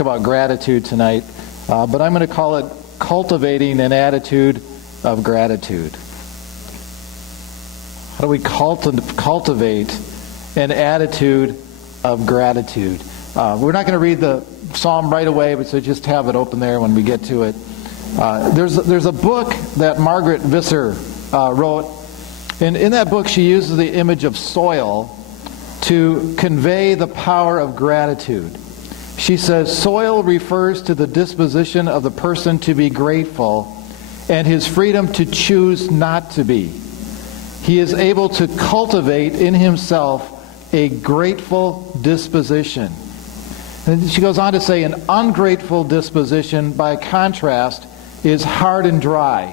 About gratitude tonight, but I'm going to call it cultivating an attitude of gratitude. How do we cultivate an attitude of gratitude? We're not going to read the psalm right away, but so just have it open there when we get to it. There's a book that Margaret Visser wrote, and in that book she uses the image of soil to convey the power of gratitude. She says, soil refers to the disposition of the person to be grateful and his freedom to choose not to be. He is able to cultivate in himself a grateful disposition. And she goes on to say, an ungrateful disposition, by contrast, is hard and dry,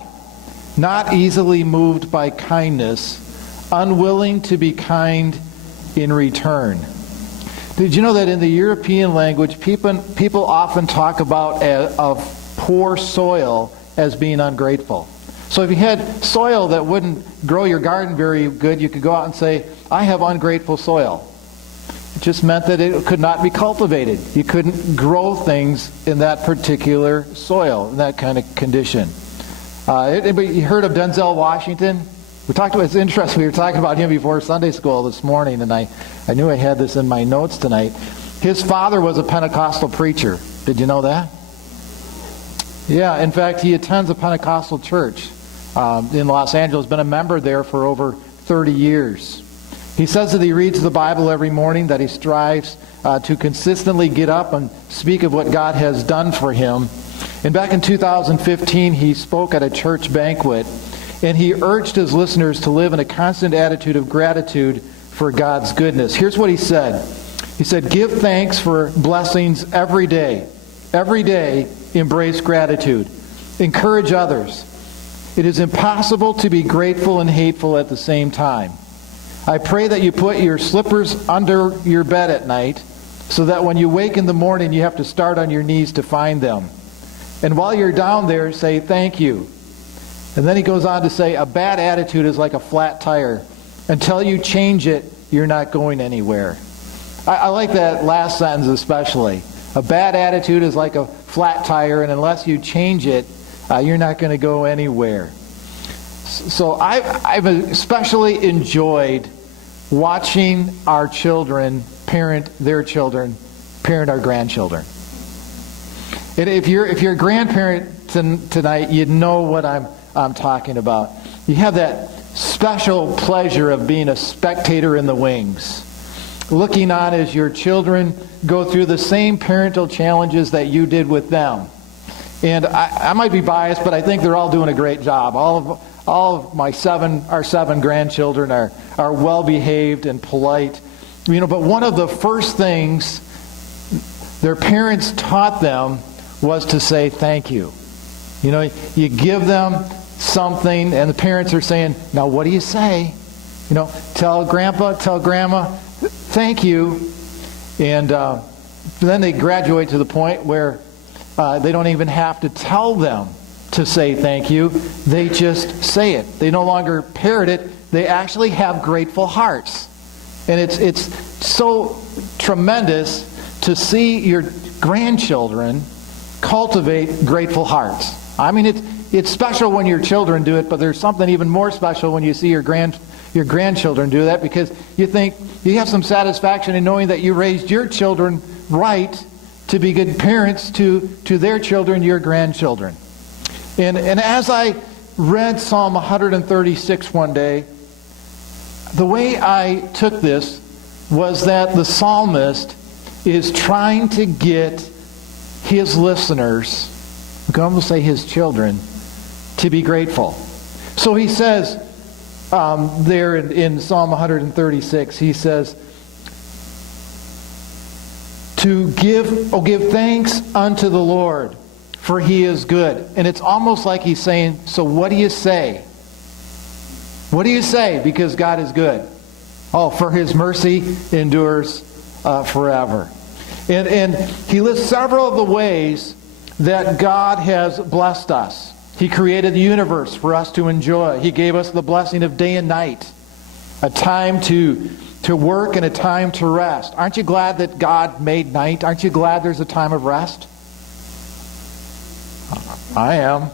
not easily moved by kindness, unwilling to be kind in return. Did you know that in the European language, people often talk about of poor soil as being ungrateful? So if you had soil that wouldn't grow your garden very good, you could go out and say, I have ungrateful soil. It just meant that it could not be cultivated. You couldn't grow things in that particular soil, in that kind of condition. Anybody you heard of Denzel Washington? It's interesting, we were talking about him before Sunday school this morning, and I knew I had this in my notes tonight. His father was a Pentecostal preacher. Did you know that? Yeah, in fact, he attends a Pentecostal church in Los Angeles, been a member there for over 30 years. He says that he reads the Bible every morning, that he strives to consistently get up and speak of what God has done for him. And back in 2015, he spoke at a church banquet, and he urged his listeners to live in a constant attitude of gratitude for God's goodness. Here's what he said. He said, give thanks for blessings every day. Every day, embrace gratitude. Encourage others. It is impossible to be grateful and hateful at the same time. I pray that you put your slippers under your bed at night so that when you wake in the morning, you have to start on your knees to find them. And while you're down there, say thank you. And then he goes on to say, a bad attitude is like a flat tire. Until you change it, you're not going anywhere. I like that last sentence especially. A bad attitude is like a flat tire, and unless you change it, you're not going to go anywhere. So I've especially enjoyed watching our children parent their children, parent our grandchildren. And if you're a grandparent tonight, you know what I'm talking about. You have that special pleasure of being a spectator in the wings, looking on as your children go through the same parental challenges that you did with them. And I might be biased, but I think they're all doing a great job. All of our seven grandchildren are well behaved and polite. But one of the first things their parents taught them was to say thank you. You give them something, and the parents are saying, now what do you say? Tell grandpa, tell grandma, thank you. And then they graduate to the point where they don't even have to tell them to say thank you. They just say it. They no longer parrot it. They actually have grateful hearts. And it's so tremendous to see your grandchildren cultivate grateful hearts. I mean, it's special when your children do it, but there's something even more special when you see your grandchildren do that, because you think you have some satisfaction in knowing that you raised your children right to be good parents to their children, your grandchildren. And as I read Psalm 136 one day, the way I took this was that the psalmist is trying to get his listeners, we can almost say his children, to be grateful. So he says there in Psalm 136, he says, to give thanks unto the Lord, for he is good. And it's almost like he's saying, so what do you say? What do you say? Because God is good. Oh, for his mercy endures forever. And he lists several of the ways that God has blessed us. He created the universe for us to enjoy. He gave us the blessing of day and night, a time to to work and a time to rest. Aren't you glad that God made night? Aren't you glad there's a time of rest? I am.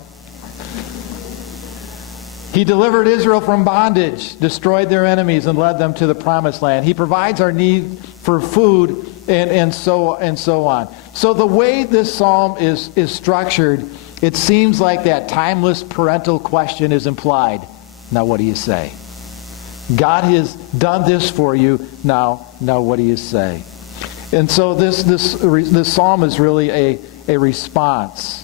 He delivered Israel from bondage, destroyed their enemies, and led them to the promised land. He provides our need for food and so on. So the way this psalm is structured, it seems like that timeless parental question is implied. Now what do you say? God has done this for you. Now what do you say? And so this psalm is really a response.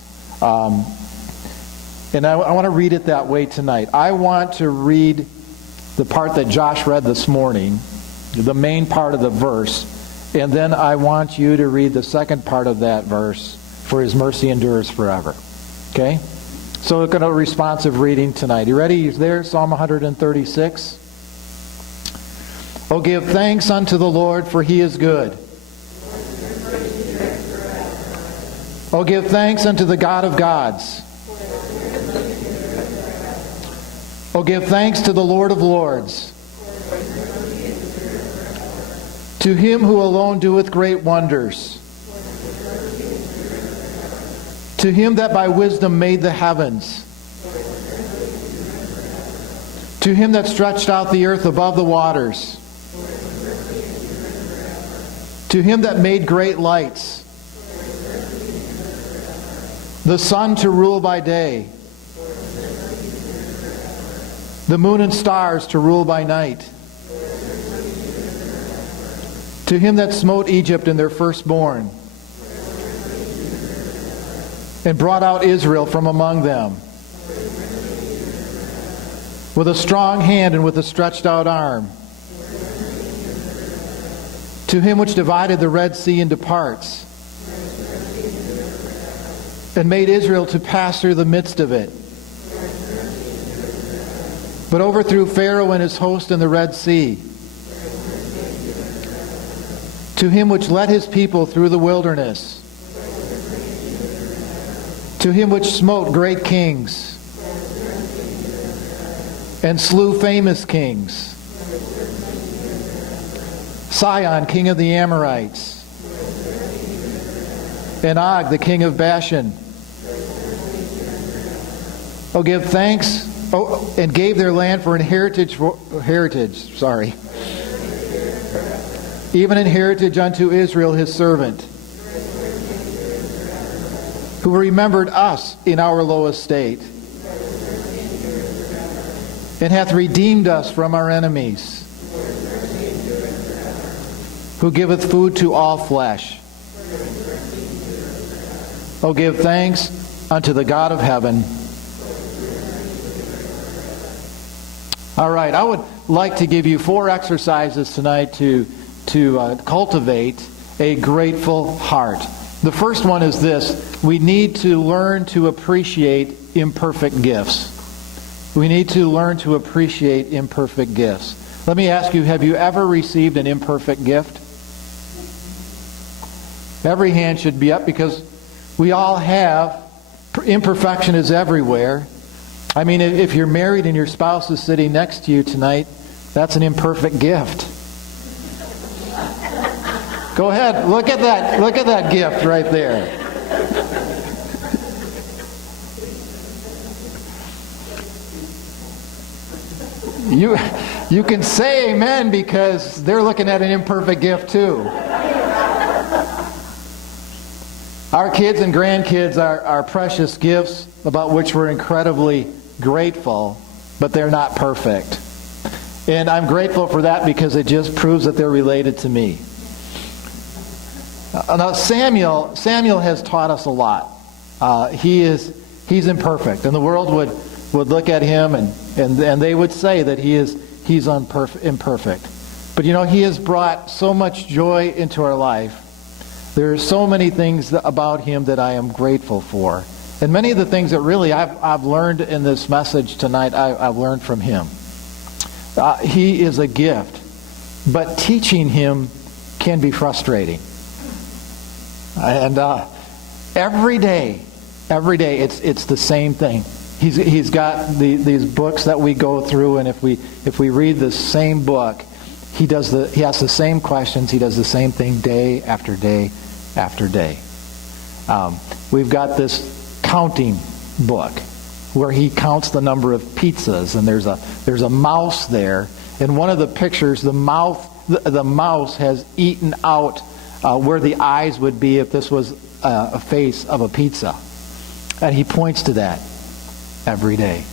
And I want to read it that way tonight. I want to read the part that Josh read this morning, the main part of the verse, and then I want you to read the second part of that verse, for his mercy endures forever. Okay? So we're going to responsive reading tonight. You ready? You there? Psalm 136. Oh, give thanks unto the Lord, for he is good. Oh, give thanks unto the God of gods. Oh, give thanks to the Lord of lords. To him who alone doeth great wonders. To him that by wisdom made the heavens. To him that stretched out the earth above the waters. To him that made great lights. The sun to rule by day. The moon and stars to rule by night. To him that smote Egypt in their firstborn, and brought out Israel from among them, with a strong hand and with a stretched out arm. To him which divided the Red Sea into parts, and made Israel to pass through the midst of it, but overthrew Pharaoh and his host in the Red Sea. To him which led his people through the wilderness. To him which smote great kings, and slew famous kings. Sihon, king of the Amorites, and Og, the king of Bashan. Oh, give thanks. Oh, and gave their land for an heritage, even an heritage unto Israel his servant, who remembered us in our low estate, and hath redeemed us from our enemies, who giveth food to all flesh. O give thanks unto the God of heaven. All right, I would like to give you 4 exercises tonight to cultivate a grateful heart. The first one is this: we need to learn to appreciate imperfect gifts. We need to learn to appreciate imperfect gifts. Let me ask you, have you ever received an imperfect gift? Every hand should be up, because we all have. Imperfection is everywhere. I mean, if you're married and your spouse is sitting next to you tonight, that's an imperfect gift. Go ahead, look at that. Look at that gift right there. You can say amen, because they're looking at an imperfect gift too. Our kids and grandkids are precious gifts about which we're incredibly grateful, but they're not perfect. And I'm grateful for that, because it just proves that they're related to me. Now Samuel has taught us a lot. He's imperfect, and the world would look at him and they would say that he's imperfect. But you know, he has brought so much joy into our life. There are so many things about him that I am grateful for. And many of the things that really I've learned in this message tonight, I've learned from him. He is a gift, but teaching him can be frustrating. And every day, it's the same thing. He's got these books that we go through, and if we read the same book, he asks the same questions. He does the same thing day after day after day. We've got this counting book where he counts the number of pizzas, and there's a mouse there. In one of the pictures, the mouse has eaten out where the eyes would be if this was a face of a pizza. And he points to that every day.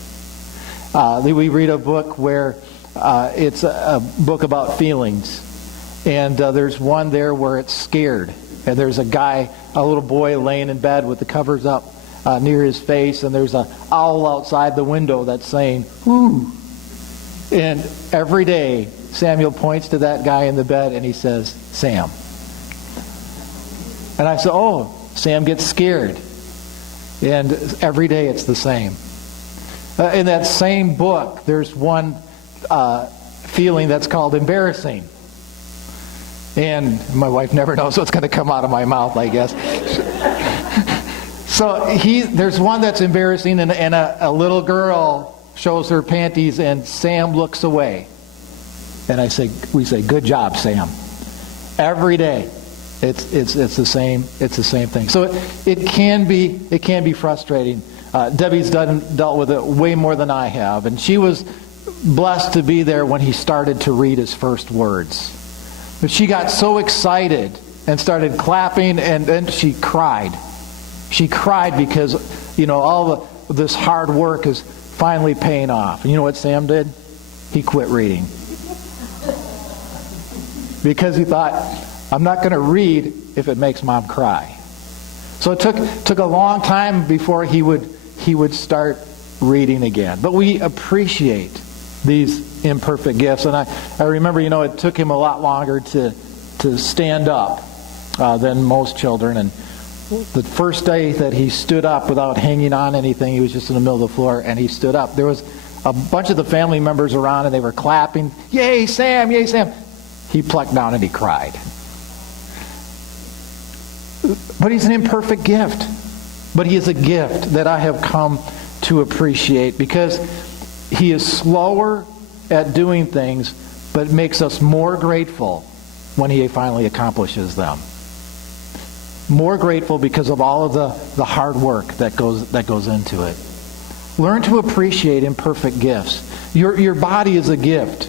We read a book where it's a book about feelings. And there's one there where it's scared. And there's a little boy laying in bed with the covers up near his face. And there's an owl outside the window that's saying, "Whoo." And every day, Samuel points to that guy in the bed and he says, "Sam." And I said, "Oh, Sam gets scared." And every day it's the same. In that same book, there's one feeling that's called embarrassing. And my wife never knows what's going to come out of my mouth, I guess. So there's one that's embarrassing, and a little girl shows her panties, and Sam looks away. And we say, "Good job, Sam." Every day, it's the same. It's the same thing. So it can be frustrating. Debbie's dealt with it way more than I have, and she was blessed to be there when he started to read his first words. But she got so excited and started clapping, and then she cried. She cried because all this hard work is finally paying off. And you know what Sam did? He quit reading. Because he thought, "I'm not going to read if it makes Mom cry." So it took a long time before he would start reading again. But we appreciate these imperfect gifts. And I remember, it took him a lot longer to stand up than most children. And the first day that he stood up without hanging on anything, he was just in the middle of the floor, and he stood up. There was a bunch of the family members around, and they were clapping, "Yay, Sam! Yay, Sam!" He plucked down and he cried. But he's an imperfect gift. But he is a gift that I have come to appreciate, because he is slower at doing things, but makes us more grateful when he finally accomplishes them. More grateful because of all of the hard work that goes into it. Learn to appreciate imperfect gifts. Your body is a gift.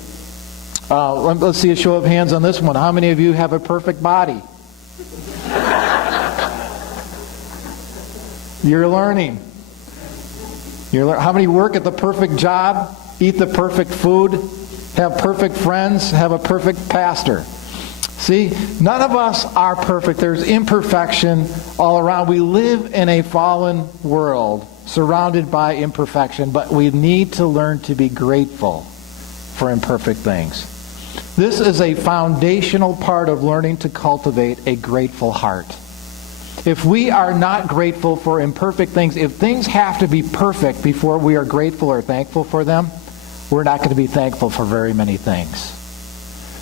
Let's see a show of hands on this one. How many of you have a perfect body? You're learning. How many work at the perfect job, eat the perfect food, have perfect friends, have a perfect pastor? See, none of us are perfect. There's imperfection all around. We live in a fallen world surrounded by imperfection, but we need to learn to be grateful for imperfect things. This is a foundational part of learning to cultivate a grateful heart. If we are not grateful for imperfect things, if things have to be perfect before we are grateful or thankful for them, we're not going to be thankful for very many things.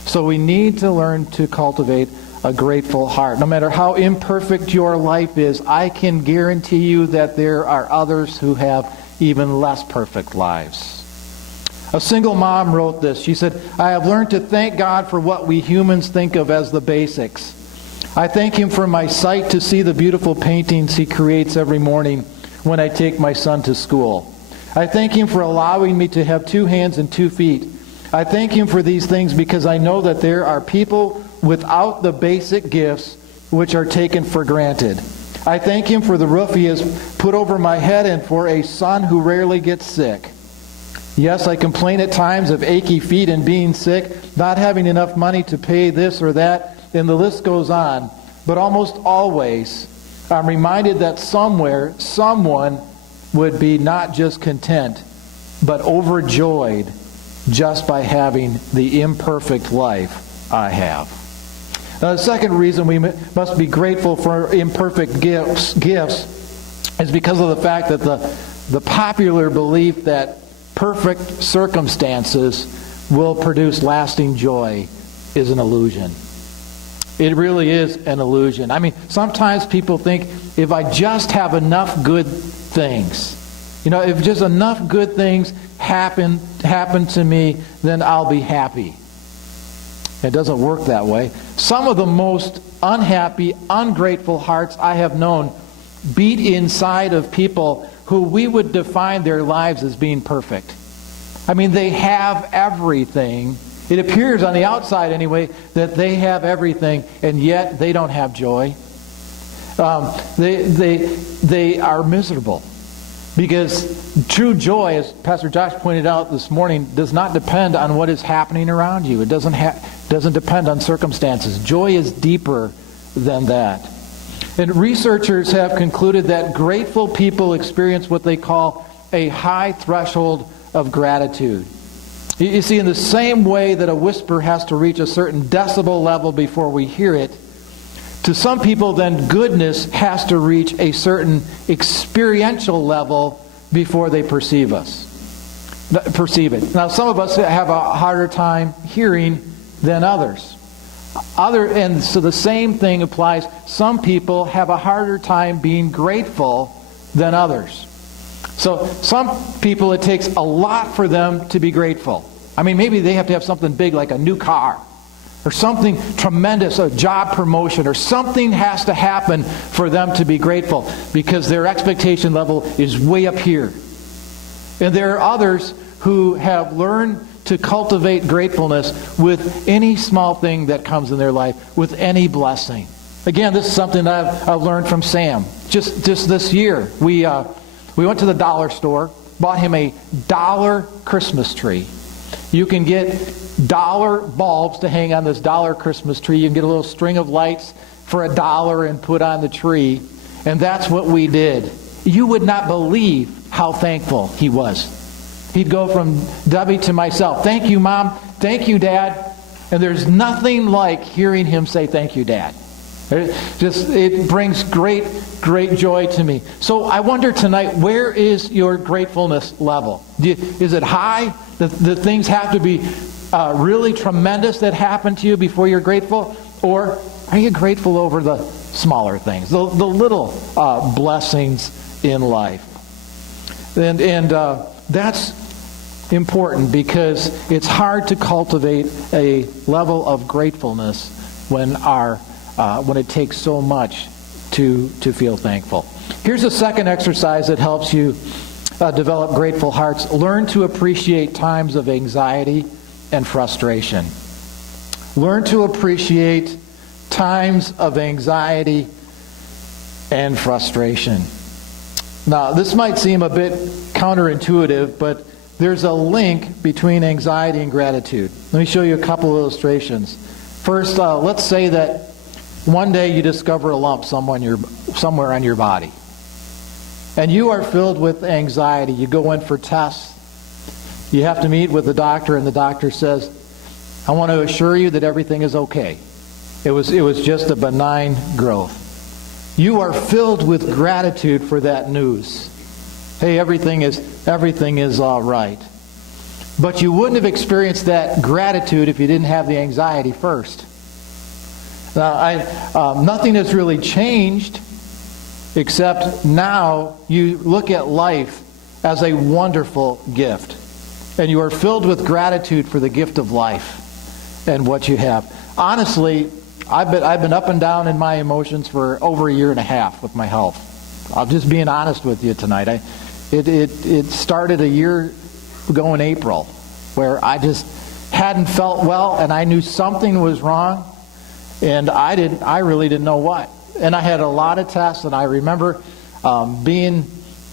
So we need to learn to cultivate a grateful heart. No matter how imperfect your life is, I can guarantee you that there are others who have even less perfect lives. A single mom wrote this. She said, "I have learned to thank God for what we humans think of as the basics. I thank Him for my sight to see the beautiful paintings He creates every morning when I take my son to school. I thank Him for allowing me to have 2 hands and 2 feet. I thank Him for these things because I know that there are people without the basic gifts which are taken for granted. I thank Him for the roof He has put over my head and for a son who rarely gets sick. Yes, I complain at times of achy feet and being sick, not having enough money to pay this or that, and the list goes on. But almost always, I'm reminded that somewhere, someone would be not just content, but overjoyed just by having the imperfect life I have." Now, the second reason we must be grateful for imperfect gifts is because of the fact that the popular belief that perfect circumstances will produce lasting joy is an illusion. It really is an illusion. I mean, sometimes people think, if I just have enough good things, if just enough good things happen to me, then I'll be happy. It doesn't work that way. Some of the most unhappy, ungrateful hearts I have known beat inside of people who we would define their lives as being perfect. I mean, they have everything. It appears on the outside anyway that they have everything, and yet they don't have joy. They are miserable. Because true joy, as Pastor Josh pointed out this morning, does not depend on what is happening around you. It doesn't depend on circumstances. Joy is deeper than that. And researchers have concluded that grateful people experience what they call a high threshold of gratitude. You see, in the same way that a whisper has to reach a certain decibel level before we hear it, to some people, then, goodness has to reach a certain experiential level before they perceive it. Now, some of us have a harder time hearing than others. And so the same thing applies. Some people have a harder time being grateful than others. So some people, it takes a lot for them to be grateful. I mean, maybe they have to have something big like a new car, or something tremendous, a job promotion, or something has to happen for them to be grateful because their expectation level is way up here. And there are others who have learned to cultivate gratefulness with any small thing that comes in their life, with any blessing. Again, this is something I've learned from Sam. Just this year, we went to the dollar store, bought him a $1 Christmas tree. You can get $1 bulbs to hang on this $1 Christmas tree. You can get a little string of lights for $1 and put on the tree. And that's what we did. You would not believe how thankful he was. He'd go from Debbie to myself. Thank you, Mom. Thank you, Dad. And there's nothing like hearing him say, thank you, Dad. It brings great joy to me. So I wonder tonight, where is your gratefulness level? Is it high? The things have to be really tremendous that happen to you before you're grateful? Or are you grateful over the smaller things, the little blessings in life? And that's important because it's hard to cultivate a level of gratefulness when it takes so much to feel thankful. Here's a second exercise that helps you develop grateful hearts. Learn to appreciate times of anxiety and frustration. Learn to appreciate times of anxiety and frustration. Now, this might seem a bit counterintuitive, but there's a link between anxiety and gratitude. Let me show you a couple illustrations. First, let's say that one day you discover a lump somewhere on your body. And you are filled with anxiety. You go in for tests. You have to meet with the doctor, and the doctor says, I want to assure you that everything is okay. It was just a benign growth. You are filled with gratitude for that news. Hey, everything is all right. But you wouldn't have experienced that gratitude if you didn't have the anxiety first. Now, nothing has really changed, except now you look at life as a wonderful gift. And you are filled with gratitude for the gift of life and what you have. Honestly, I've been up and down in my emotions for over a year and a half with my health. I'm just being honest with you tonight. It started a year ago in April, where I just hadn't felt well, and I knew something was wrong, and I really didn't know what. And I had a lot of tests, and I remember being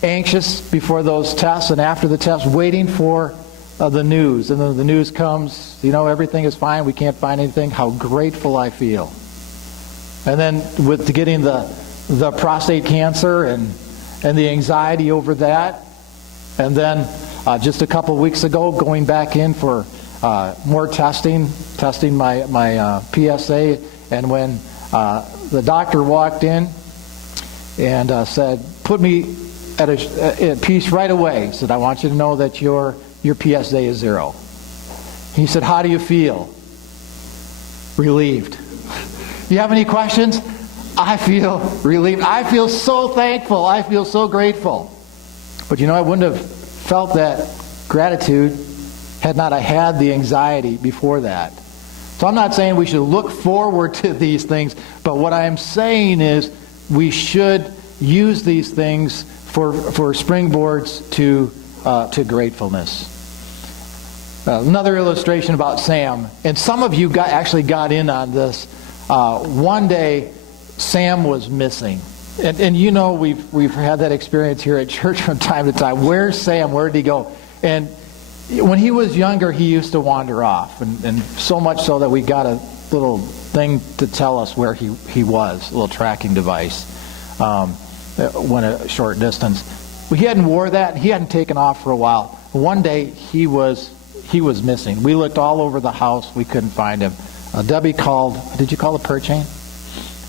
anxious before those tests, and after the tests, waiting for the news. And then the news comes, everything is fine, we can't find anything. How grateful I feel. And then with getting the prostate cancer and the anxiety over that, and then just a couple of weeks ago, going back in for more testing my PSA, and when the doctor walked in and said, put me at peace right away. He said, I want you to know that your PSA is 0. He said, how do you feel? Relieved. You have any questions? I feel relieved. I feel so thankful. I feel so grateful. But I wouldn't have felt that gratitude had not I had the anxiety before that. So I'm not saying we should look forward to these things, but what I am saying is we should use these things for springboards to gratefulness. Another illustration about Sam, and some of you actually got in on this. One day, Sam was missing. And you know we've had that experience here at church from time to time. Where's Sam? Where did he go? And when he was younger, he used to wander off, and so much so that we got a little thing to tell us where he was, a little tracking device, went a short distance. He hadn't wore that. He hadn't taken off for a while. One day, he was missing. We looked all over the house. We couldn't find him. Debbie called. Did you call the per chain?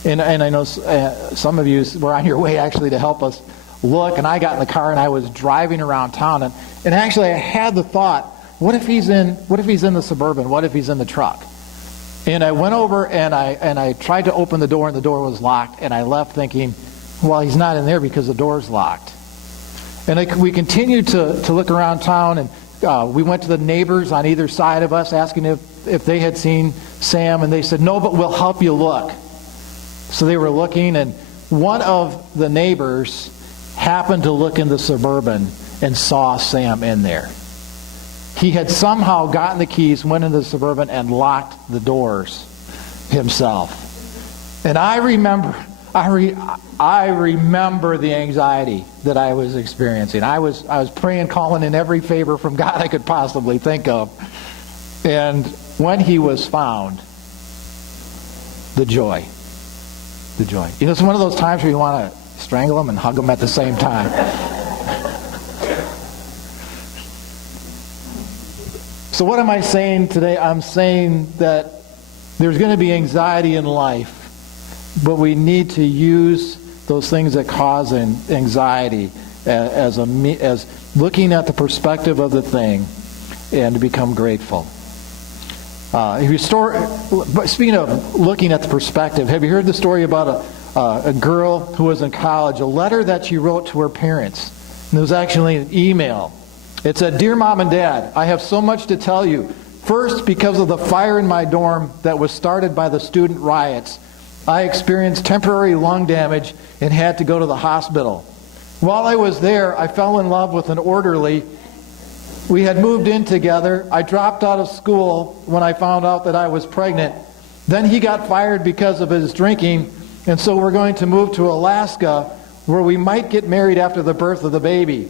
And I know some of you were on your way actually to help us look, and I got in the car and I was driving around town, and actually I had the thought, what if he's in the Suburban? What if he's in the truck? And I went over and I tried to open the door, and the door was locked, and I left thinking, well, he's not in there because the door's locked. And we continued to look around town, and we went to the neighbors on either side of us asking if they had seen Sam, and they said, no, but we'll help you look. So they were looking, and one of the neighbors happened to look in the Suburban and saw Sam in there. He had somehow gotten the keys, went into the Suburban, and locked the doors himself. And I remember the anxiety that I was experiencing. I was praying, calling in every favor from God I could possibly think of. And when he was found, the joy. You know, it's one of those times where you want to strangle them and hug them at the same time. So what am I saying today? I'm saying that there's going to be anxiety in life, but we need to use those things that cause anxiety as looking at the perspective of the thing and to become grateful. Speaking of looking at the perspective, have you heard the story about a girl who was in college, a letter that she wrote to her parents? And it was actually an email. It said, "Dear Mom and Dad, I have so much to tell you. First, because of the fire in my dorm that was started by the student riots, I experienced temporary lung damage and had to go to the hospital. While I was there, I fell in love with an orderly. We had moved in together. I dropped out of school when I found out that I was pregnant. Then he got fired because of his drinking, and so we're going to move to Alaska, where we might get married after the birth of the baby.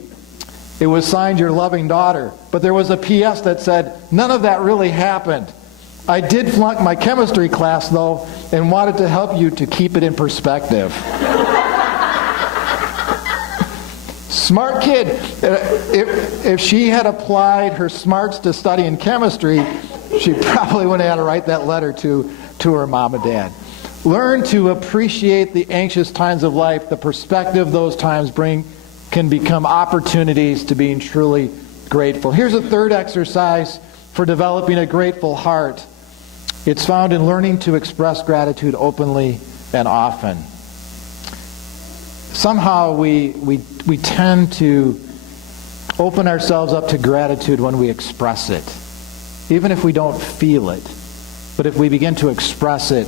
It was signed, your loving daughter." But there was a P.S. that said, "None of that really happened. I did flunk my chemistry class, though, and wanted to help you to keep it in perspective." Smart kid. If she had applied her smarts to studying chemistry, she probably wouldn't have had to write that letter to her mom and dad. Learn to appreciate the anxious times of life. The perspective those times bring can become opportunities to being truly grateful. Here's a third exercise for developing a grateful heart. It's found in learning to express gratitude openly and often. Somehow we tend to open ourselves up to gratitude when we express it, even if we don't feel it. But if we begin to express it,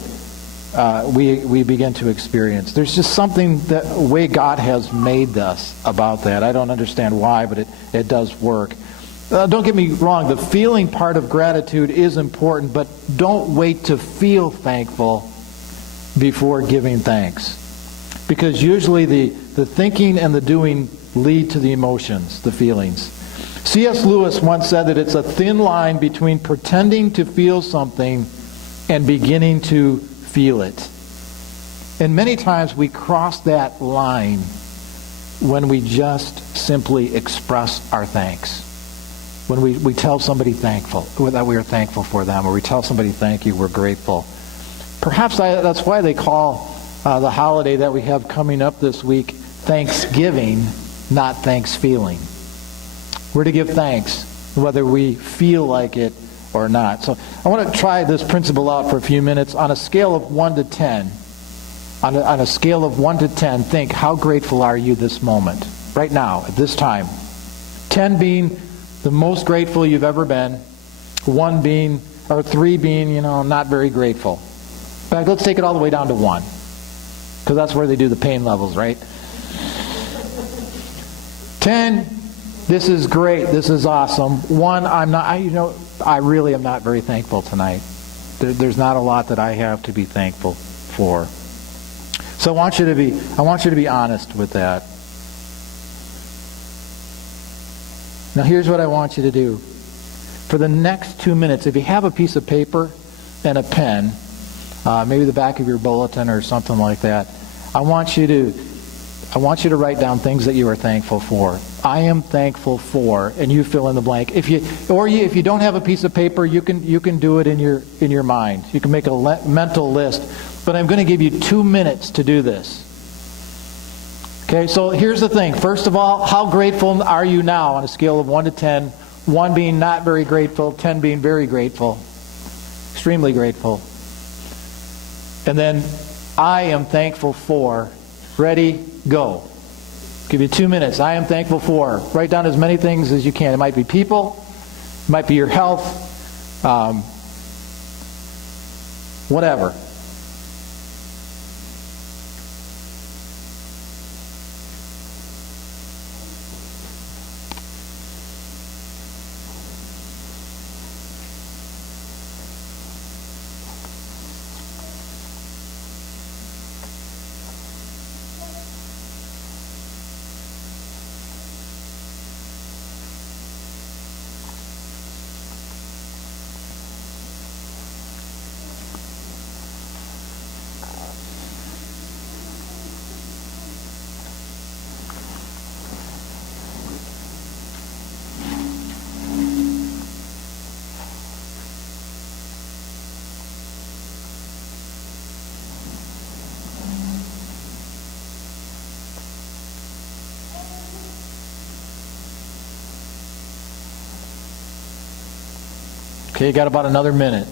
we begin to experience. There's just something, that way God has made us about that. I don't understand why, but it does work. Don't get me wrong, the feeling part of gratitude is important, but don't wait to feel thankful before giving thanks. Because usually the thinking and the doing lead to the emotions, the feelings. C.S. Lewis once said that it's a thin line between pretending to feel something and beginning to feel it. And many times we cross that line when we just simply express our thanks. When we tell somebody that we are thankful for them, or we tell somebody thank you, we're grateful. Perhaps that's why they call the holiday that we have coming up this week Thanksgiving, not thanks feeling. We're to give thanks whether we feel like it or not. So I want to try this principle out for a few minutes on a scale of 1 to 10. On a scale of 1 to 10, think, how grateful are you this moment, right now, at this time? 10 being the most grateful you've ever been, 1 being or 3 being, not very grateful. In fact, let's take it all the way down to 1, because that's where they do the pain levels, right? 10, this is great, this is awesome. 1, I really am not very thankful tonight. There's not a lot that I have to be thankful for. So I want you to be honest with that. Now here's what I want you to do. For the next 2 minutes, if you have a piece of paper and a pen, maybe the back of your bulletin or something like that, I want you to write down things that you are thankful for. I am thankful for, and you fill in the blank. If you don't have a piece of paper, you can do it in your mind. You can make a mental list. But I'm going to give you 2 minutes to do this. Okay, so here's the thing. First of all, how grateful are you now on a scale of 1 to 10? 1 being not very grateful, 10 being very grateful, extremely grateful. And then, I am thankful for. Ready, go. Give you 2 minutes. I am thankful for. Write down as many things as you can. It might be people, it might be your health, whatever. Okay, you got about another minute.